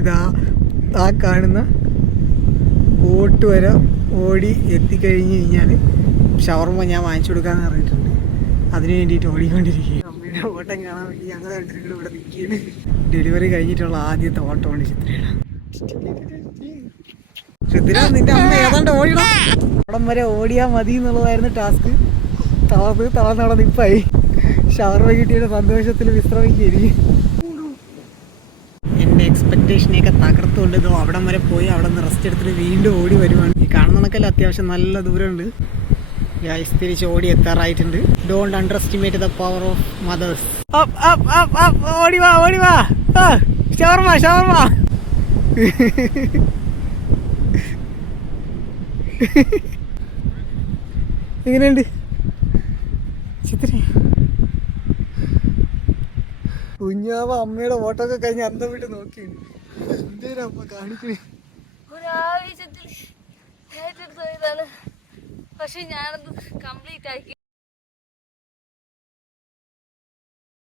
ഇതാ ആ കാണുന്ന ബോട്ട് വരെ ഓടി എത്തിക്കഴിഞ്ഞ് കഴിഞ്ഞാൽ ഷവർമ്മ ഞാൻ വാങ്ങിച്ചു കൊടുക്കാമെന്ന് പറഞ്ഞിട്ടുണ്ട്. അതിന് വേണ്ടിയിട്ട് ഓടിക്കൊണ്ടിരിക്കുകയാണ്. അമ്മയുടെ ഓട്ടം കാണാൻ വേണ്ടി ഞങ്ങൾ രണ്ടുപേരും ഇവിടെ നിൽക്കുകയാണ്. ഡെലിവറി കഴിഞ്ഞിട്ടുള്ള ആദ്യത്തെ ഓട്ടമാണ് ചിത്രയുടെ. ചിത്ര നിന്റെ അമ്മ ഏതാണ്ട് ഓടിയണം. അവിടം വരെ ഓടിയാൽ മതി എന്നുള്ളതായിരുന്നു ടാസ്ക്. തളർന്നവിടെ നിപ്പായി. ഷവർമ്മ കിട്ടിയുടെ സന്തോഷത്തിൽ വിശ്രമിക്കുകയായിരിക്കും. എൻ്റെ എക്സ്പെക്റ്റേഷനെയൊക്കെ തകർത്തുകൊണ്ട് ഇതോ അവിടം വരെ പോയി അവിടെ നിന്ന് റെസ്റ്റ് എടുത്തിട്ട് വീണ്ടും ഓടി വരുവാണ്. ഈ കാണുന്നതൊക്കെ അത്യാവശ്യം നല്ല ദൂരമുണ്ട്. തിരിച്ച് ഓടി എത്താറായിട്ടുണ്ട്. Don't underestimate the power of mothers. ഓടി വാ ഓടി വാ. ഷവർമ്മ ഷവർമ്മ. എങ്ങനെയുണ്ട് ചിത്ര? കുഞ്ഞാവ അമ്മയുടെ ഓട്ടമൊക്കെ കഴിഞ്ഞ് അന്തം വിട്ട് നോക്കിയാണ്. എന്തേലും അമ്മ കാണിക്കണേ. ഒരാവശ്യത്തിൽ പക്ഷെ ഞാനത് കംപ്ലീറ്റ് ആക്കി.